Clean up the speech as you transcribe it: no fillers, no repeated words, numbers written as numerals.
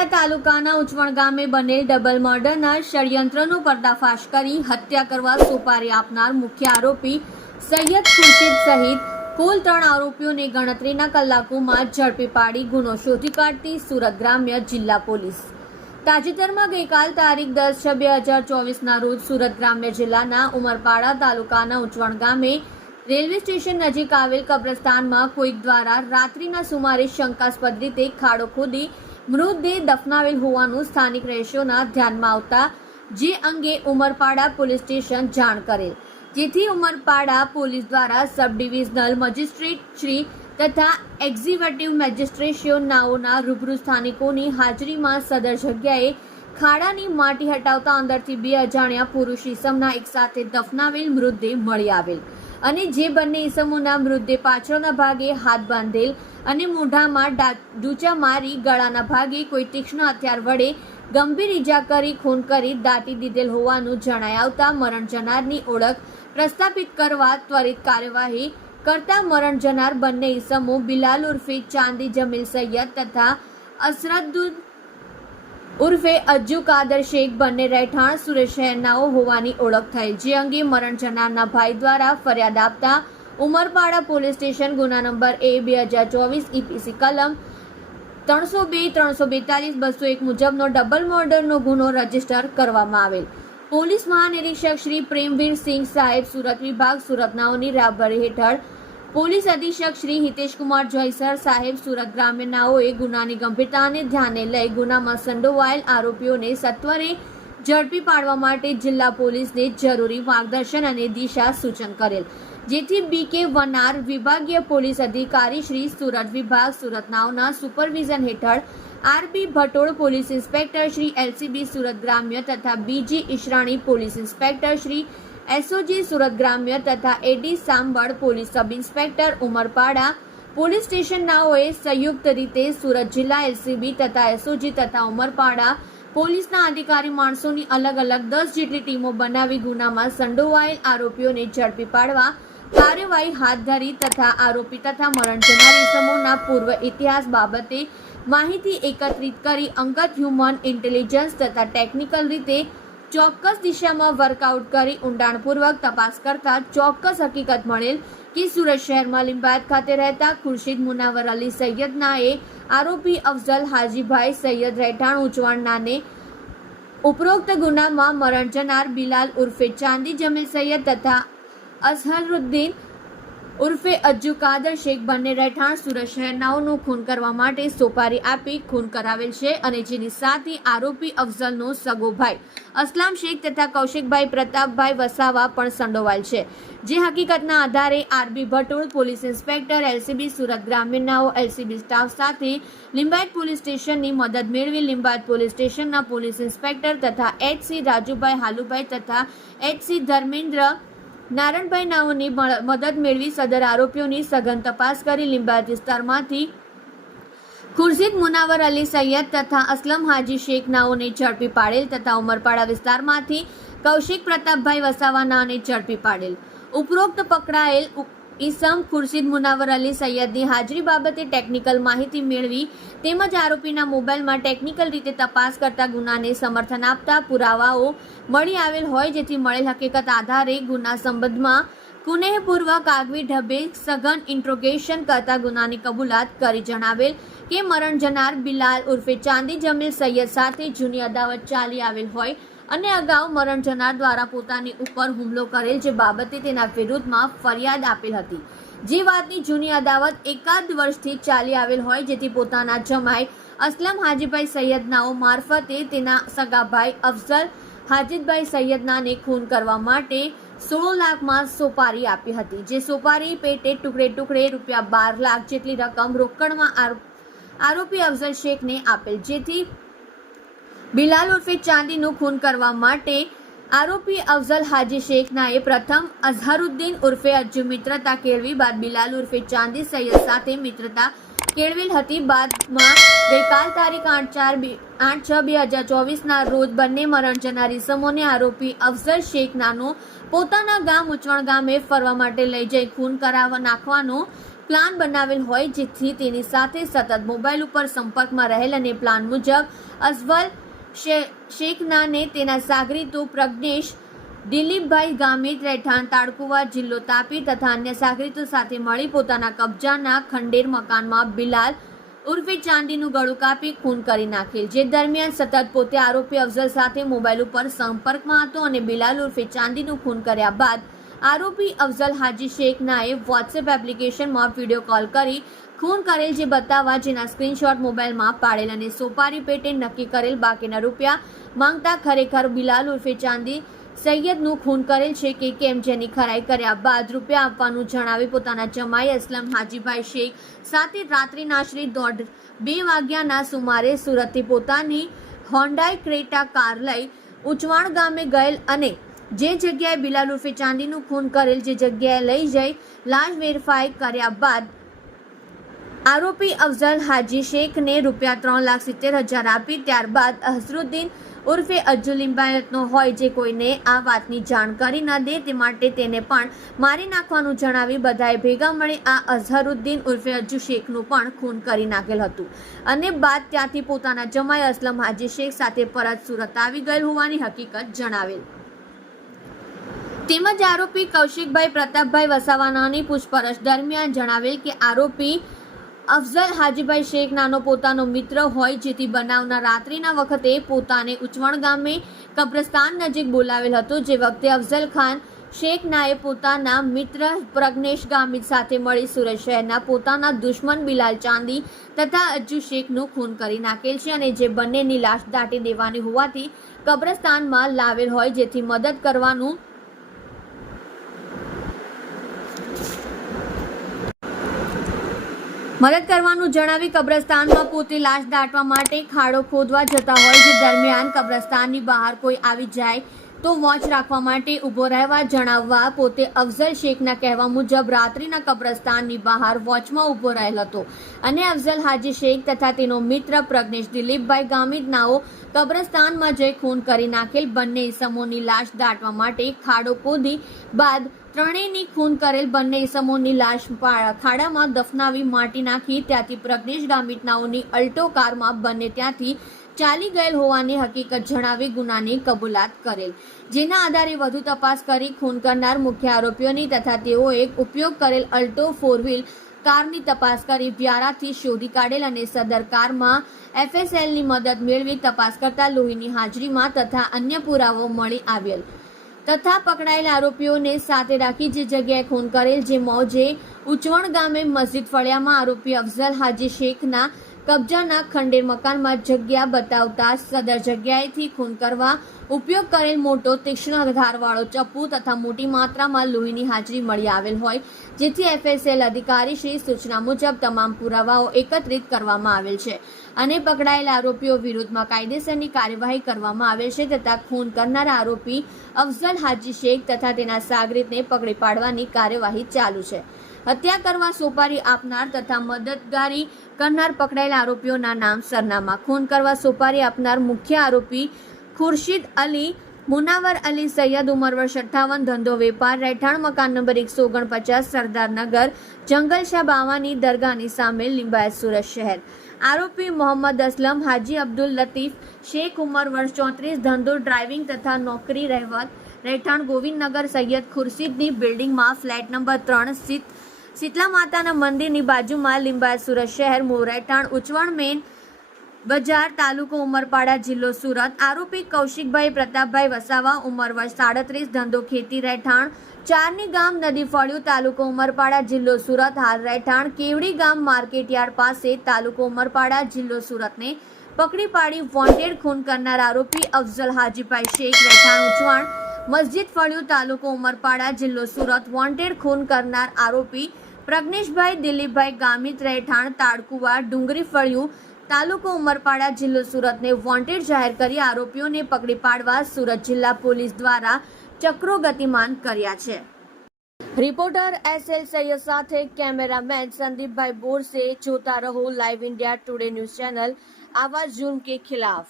ઉમરપાડા તાલુકાના ઉચવણ ગામે બનેલ ડબલ મર્ડરના ષડયંત્રનો પર્દાફાશ કરી હત્યા કરવા સોપારી આપનાર મુખ્ય આરોપી સૈયદ ખુરશીદ સહિત કુલ 3 આરોપીઓને ગણતરીના કલાકોમાં ઝડપી પાડી ગુનો શોધી કાઢતી સુરત ગ્રામ્ય જિલ્લા પોલીસ। તાજેતરમાં ગઈકાલ તારીખ 10/6/2024ના રોજ સુરત ગ્રામ્ય જિલ્લાના ઉમરપાડા તાલુકાના ઉચવણ ગામે રેલવે સ્ટેશન નજીક આવેલ કબ્રસ્તાનમાં કોઈક દ્વારા રાત્રિના સુમારે શંકાસ્પદ રીતે ખાડો ખોદી મૃતદેહ દફનાવેલ હોવાનું સ્થાનિક રહીશોના ધ્યાનમાં આવતા જે અંગે ઉમરપાડા પોલીસ સ્ટેશન જાણ કરેલ, જેથી ઉમરપાડા પોલીસ દ્વારા સબ ડિવિઝનલ મેજિસ્ટ્રેટ શ્રી તથા એક્ઝિક્યુટિવ મેજિસ્ટ્રેટોના રૂબરૂ સ્થાનિકોની હાજરીમાં સદર જગ્યાએ ખાડાની માટી હટાવતા અંદરથી 2 અજાણ્યા પુરુષ ઈસમના એકસાથે દફનાવેલ મૃતદેહ મળી આવેલ અને જે બંને ઈસમોના મૃતદેહ પાછળના ભાગે હાથ બાંધેલ અને મોઢામાં ડૂચા મારી ગળાના ભાગે કોઈ તીક્ષ્ણ હથિયાર વડે ગંભીર ઈજા કરી ખૂન કરી દાટી દીધેલ હોવાનું જણાઈ આવતા મરણ જનારની ઓળખ પ્રસ્થાપિત કરવા ત્વરિત કાર્યવાહી કરતા મરણ જનાર બંને ઈસમો બિલાલ ઉર્ફે ચાંદી જમીલ સૈયદ તથા અસરદુદ્દીન ઉર્ફે અજ્જુ કાદર શેખ બંને રહેઠાણ સુરત શહેરનાઓ હોવાની ઓળખ થયેલ, જે અંગે મરણ જનારના ભાઈ દ્વારા ફરિયાદ આપતા ઉમરપાડા પોલીસ સ્ટેશન ગુના નંબર A/2024 EPC કલમ 302, 342, 201 મુજબનો ડબલ મર્ડરનો ગુનો રજીસ્ટર કરવામાં આવેલ। પોલીસ મહાનિરીક્ષક શ્રી પ્રેમવીર સિંહ સાહેબ સુરત વિભાગ સુરતનાઓની રાહબરી હેઠળ પોલીસ અધિક્ષક શ્રી હિતેશકુમાર જોઈસર સાહેબ સુરત ગ્રામ્યનાઓએ ગુનાની ગંભીરતાને ધ્યાને લઈ ગુનામાં સંડોવાયેલ આરોપીઓને સત્વરે ઝડપી પાડવા માટે જિલ્લા પોલીસને જરૂરી માર્ગદર્શન અને દિશા સૂચન કરેલ, જેથી BK વનાર વિભાગીય પોલીસ અધિકારી શ્રી સુરત વિભાગ સુરતનાઓના સુપરવિઝન હેઠળ RB Bhatol police inspector Shri LCB Surat ગ્રામ્ય તથા BG Ishrani police inspector Shri SOG Surat ગ્રામ્ય તથા AD Sambal police sub inspector Umarpada police સ્ટેશનનાઓએ સંયુક્ત રીતે સુરત જિલ્લા LCB તથા SOG તથા ઉમરપાડા પોલીસના અધિકારી માણસોની અલગ અલગ 10 જેટલી ટીમો બનાવી ગુનામાં સંડોવાયેલ આરોપીઓને ઝડપી પાડવા કાર્યવાહી હાથ ધરી તથા આરોપી તથા મરણ જનાર ઈસમોના પૂર્વ ઇતિહાસ બાબતે માહિતી એકત્રિત કરી અંગત હ્યુમન ઇન્ટેલિજન્સ તથા ટેકનિકલ રીતે ચોક્કસ દિશામાં વર્કઆઉટ કરી ઊંડાણપૂર્વક તપાસ કરતા ચોક્કસ હકીકત મળેલ કે સુરત શહેરમાં લિંબાયત ખાતે રહેતા ખુરશીદ મુનાવર અલી સૈયદનાએ આરોપી અફઝલ હાજીભાઈ સૈયદ રહેઠાણ ઉચવણનાને ઉપરોક્ત ગુનામાં મરણ જનાર બિલાલ ઉર્ફે ચાંદી જમીલ સૈયદ તથા અસહરુદ્દીન ઉર્ફે અજ્જુ કાદર શેખ બંને રહેઠાણ સુરત શહેરનાઓનું ખૂન કરવા માટે સોપારી આપી ખૂન કરાવેલ છે અને જેની સાથે આરોપી અફઝલનો સગો ભાઈ અસલામ શેખ તથા કૌશિકભાઈ પ્રતાપભાઈ વસાવા પણ સંડોવાયેલ છે, જે હકીકતના આધારે RB Bhatol police inspector LCB Surat ગ્રામ્યનાઓ LCB સ્ટાફ સાથે લિંબાયત પોલીસ સ્ટેશનની મદદ મેળવી લિંબાયત પોલીસ સ્ટેશનના પોલીસ ઇન્સ્પેક્ટર તથા HC રાજુભાઈ હાલુભાઈ તથા HC ધર્મેન્દ્ર નારણભાઈ નાઓની મદદ મેળવી સદર આરોપીઓની સઘન તપાસ કરી લિંબાયત વિસ્તારમાંથી ખુરશીદ મુનાવર અલી સૈયદ તથા અસલમ હાજી શેખ નાઓને ઝડપી પાડેલ તથા ઉમરપાડા વિસ્તારમાંથી કૌશિક પ્રતાપભાઈ વસાવા નાઓને ઝડપી પાડેલ। ઉપરોક્ત પકડાયેલ ઈસમ ખુરશીદ મુનાવર અલી સૈયદની હાજરી બાબતે ટેકનિકલ માહિતી મેળવી તેમજ આરોપીના મોબાઈલમાં ટેકનિકલ રીતે તપાસ કરતા ગુનાને સમર્થન આપતા પુરાવાઓ મળી આવેલ હોય, જેથી મળેલ હકીકત આધારે ગુના સંબંધમાં કુનેહપૂર્વક આગવી ઢબે સઘન ઇન્ટ્રોગેશન કરતા ગુનાની કબૂલાત કરી જણાવેલ કે મરણ જનાર બિલાલ ઉર્ફે ચાંદી જમીલ સૈયદ સાથે જૂની અદાવત ચાલી આવેલ હોય અને અગાઉ મરણ જનાર દ્વારા પોતાની ઉપર હુમલો કરેલ, જે બાબતે તેના વિરુદ્ધમાં ફરિયાદ આપેલ હતી, જે વાતની જૂની અદાવત એકાદ વર્ષથી ચાલી આવેલ હોય, જેથી પોતાના જમાઈ અસલમ હાજીભાઈ સૈયદનાઓ મારફતે તેના સગા ભાઈ અફઝલ હાજીભાઈ સૈયદનાને ખૂન કરવા માટે 16 લાખમાં સોપારી આપી હતી, જે સોપારી પેટે ટુકડે ટુકડે ₹12 લાખ જેટલી રકમ રોકડમાં આરોપી અફઝલ શેખને આપેલ, જેથી બિલાલ ઉર્ફે ચાંદીનું ખૂન કરવા માટે આરોપી અફઝલ હાજી શેખનાએ પ્રથમ અઝહરુદ્દીન ઉર્ફે અજ્જુ મિત્રતા કેળવી બાદ બિલાલ ઉર્ફે ચાંદી સૈયદ સાથે મિત્રતા કેળવેલ હતી। બાદમાં ગઈકાલ તારીખ 8/6/2024ના રોજ બંને મરણ જનાર ઈસમોને આરોપી અફઝલ શેખનાનો પોતાના ગામ ઉચવણ ગામે ફરવા માટે લઈ જઈ ખૂન કરાવવા નાખવાનો પ્લાન બનાવેલ હોય, જેથી તેની સાથે સતત મોબાઈલ ઉપર સંપર્કમાં રહેલ અને પ્લાન મુજબ અઝવલ શેખનાને તેના સાગરીતો પ્રજ્ઞેશ દિલીપભાઈ ગામિત રહેઠાણ તાડકુવા જિલ્લો તાપી તથા અન્ય સાગરીતો સાથે મળી પોતાના કબજાના ખંડેર મકાનમાં બિલાલ ઉર્ફે ચાંદીનું ગળું કાપી ખૂન કરી નાખેલ, જે દરમિયાન સતત પોતે આરોપી અફઝલ સાથે મોબાઈલ ઉપર સંપર્કમાં હતો અને બિલાલ ઉર્ફે ચાંદીનું ખૂન કર્યા બાદ આરોપી અફઝલ હાજી શેખનાએ વોટ્સએપ એપ્લિકેશનમાં વિડીયો કોલ કરી ખૂન કરેલ જે બતાવવા, જેના સ્ક્રીનશોટ મોબાઈલમાં પાડેલ અને સોપારી પેટે નક્કી કરેલ બાકીના રૂપિયા માંગતા ખરેખર બિલાલ ઉર્ફે ચાંદી સૈયદનું ખૂન કરેલ છે કે કેમ, જેની ખરાઈ કર્યા બાદ રૂપિયા આપવાનું જણાવી પોતાના જમાઈ અસલમ હાજીભાઈ શેખ સાથે રાત્રિના આશરે 1:30 વાગ્યાના સુમારે સુરતથી પોતાની હોન્ડાઈ ક્રેટા કાર લઈ ઉચવાણ ગામે ગયેલ અને જે જગ્યાએ બિલાલ ઉર્ફે ચાંદીનું ખૂન કરેલ જે જગ્યાએ લઈ જઈ લાશ વેરીફાઈ કર્યા બાદ આરોપી અફઝલ હાજી શેખને રૂપિયા 3,70,000 આપી ત્યારબાદ અઝરુદ્દીન ઉર્ફે અજ્જુ લિંબાયતનો હોય જે કોઈને આ વાતની જાણકારી ન દે તે માટે તેને પણ મારી નાખવાનું જણાવી બધાએ ભેગા મળી આ અઝહરુદ્દીન ઉર્ફે અજ્જુ શેખનું પણ ખૂન કરી નાખેલ હતું અને બાદ ત્યાંથી પોતાના જમાઈ અસલમ હાજી શેખ સાથે પરત સુરત આવી ગયેલ હોવાની હકીકત જણાવેલ. તેમજ આરોપી કૌશિકભાઈ પ્રતાપભાઈ વસાવાનાની પૂછપરછ દરમિયાન જણાવેલ કે આરોપી અફઝલ હાજીભાઈ શેખ નાનો પોતાનો મિત્ર હોય, જેથી બનાવના રાત્રિના વખતે પોતાને ઉચવણ ગામે કબ્રસ્તાન નજીક બોલાવેલ હતો, જે વખતે અફઝલ ખાન શેખનાએ પોતાના મિત્ર પ્રજ્ઞેશ ગામિત સાથે મળી સુરત શહેરના પોતાના દુશ્મન બિલાલ ચાંદી તથા અજ્જુ શેખનું ખૂન કરી નાખેલ છે અને જે બંનેની લાશ દાટી દેવાની હોવાથી કબ્રસ્તાનમાં લાવેલ હોય, જેથી મદદ કરવાનું જણાવી કબ્રસ્તાનમાં પોતે લાશ દાટવા માટે ખાડો ખોદવા જતા હોય, જે દરમિયાન કબ્રસ્તાનની બહાર કોઈ આવી જાય તો વોચ રાખવા માટે ઊભો રહેવા જણાવવા પોતે અફઝલ શેખના કહેવા મુજબ રાત્રિના કબ્રસ્તાનની બહાર વોચમાં ઊભો રહેલ હતો અને અફઝલ હાજી શેખ તથા તેનો મિત્ર પ્રજ્ઞેશ દિલીપભાઈ ગામિત નાઓ કબ્રસ્તાનમાં જઈ ખૂન કરી નાખેલ બંને ઇસમોની લાશ દાટવા માટે ખાડો ખોદી બાદ ત્રણેયની ખૂન કરેલ બંને ઇસમોની લાશ ખાડામાં દફનાવી માટી નાખી ત્યાંથી પ્રજ્ઞેશ ગામિત નાઓની અલ્ટો કારમાં બંને ત્યાંથી ચાલી ગયેલ હોવાની હકીકત જણાવી ગુનાની કબૂલાત કરેલ, જેના આધારે વધુ તપાસ કરી ખૂન કરનાર મુખ્ય આરોપીઓની તથા તેઓએ ઉપયોગ કરેલ અલ્ટો 4 કારની તપાસ કરી વ્યારાથી શોધી કાઢેલ અને સદર કારમાં FSLની મદદ મેળવી તપાસ કરતા લોહીની હાજરીમાં તથા અન્ય પુરાવો મળી આવેલ તથા પકડાયેલ આરોપીઓને સાથે રાખી જે જગ્યાએ ખૂન કરેલ જે મોજે ઉચવણ ગામે મસ્જિદ ફળિયામાં આરોપી અફઝલ હાજી શેખના કબજાના ખંડેર મકાનમાં જગ્યા બતાવતા સદર જગ્યાએથી ખૂન કરવા ઉપયોગ કરેલ મોટો તીક્ષ્ણ ધારવાળો ચપ્પુ તથા મોટી માત્રામાં લોહીની હાજરી મળી આવેલ હોય, જેથી FSL અધિકારી શ્રી સૂચના મુજબ તમામ પુરાવાઓ એકત્રિત કરવામાં આવેલ છે અને પકડાયેલ આરોપીઓ વિરુદ્ધમાં કાયદેસરની કાર્યવાહી કરવામાં આવેલ છે તથા ખૂન કરનાર આરોપી અફઝલ હાજી શેખ તથા તેના સાગરીતને પકડી પાડવાની કાર્યવાહી ચાલુ છે. હત્યા કરવા સોપારી આપનાર તથા મદદગારી કરનાર પકડાયેલ આરોપીઓના નામ સરનામા. ખૂન કરવા સોપારી આપનાર મુખ્ય આરોપી ખુરશીદ અલી મુનાવર અલી સૈયદ ઉંમર વર્ષ 58 ધંધો વેપાર રહેઠાણ મકાન નંબર 149 સરદારનગર જંગલશાહ બાવાની દરગાહની સામે લિંબાયત સુરત શહેર. આરોપી મોહમ્મદ અસલમ હાજી અબ્દુલ લતીફ શેખ ઉંમર વર્ષ 34 ધંધો ડ્રાઇવિંગ તથા નોકરી રહેઠાણ ગોવિંદનગર સૈયદ ખુરશીદની બિલ્ડિંગમાં ફ્લેટ નંબર 3 શીતલા માતાના મંદિરની બાજુમાં લિંબાયત સુરત શહેર રહેઠાણ ઉચવણ મેન બજાર તાલુકો ઉમરપાડા જિલ્લો સુરત. આરોપી કૌશિકભાઈ પ્રતાપભાઈ વસાવા ઉંમર વર્ષ 37 ધંધો ખેતી રહેઠાણ ચારની ગામ નદી ફળિયું તાલુકો ઉમરપાડા જિલ્લો સુરત હાલ રહેઠાણ કેવડી ગામ માર્કેટયાર્ડ પાસે તાલુકો ઉમરપાડા જિલ્લો સુરતને પકડી પાડી વોન્ટેડ ખૂન કરનાર આરોપી અફઝલ હાજીભાઈ શેખ રહેઠાણ ઉચવાણ મસ્જિદ ફળિયું તાલુકો ઉમરપાડા જિલ્લો સુરત વોન્ટેડ ખૂન કરનાર આરોપી પ્રજ્ઞેશભાઈ દિલીપભાઈ ગામિત રહેઠાણ તાડકુવા ડુંગરી ફળિયું તાલુકો ઉમરપાડા જિલ્લો સુરતને વોન્ટેડ જાહેર કરી આરોપીઓને પકડી પાડવા સુરત જિલ્લા પોલીસ દ્વારા ચક્રો ગતિમાન કર્યા છે. રિપોર્ટર SL સૈયદ સાથે કેમેરામેન સંદીપભાઈ બોરસે. જોતા રહો live India today news channel. આવાજ जुल्म के खिलाफ.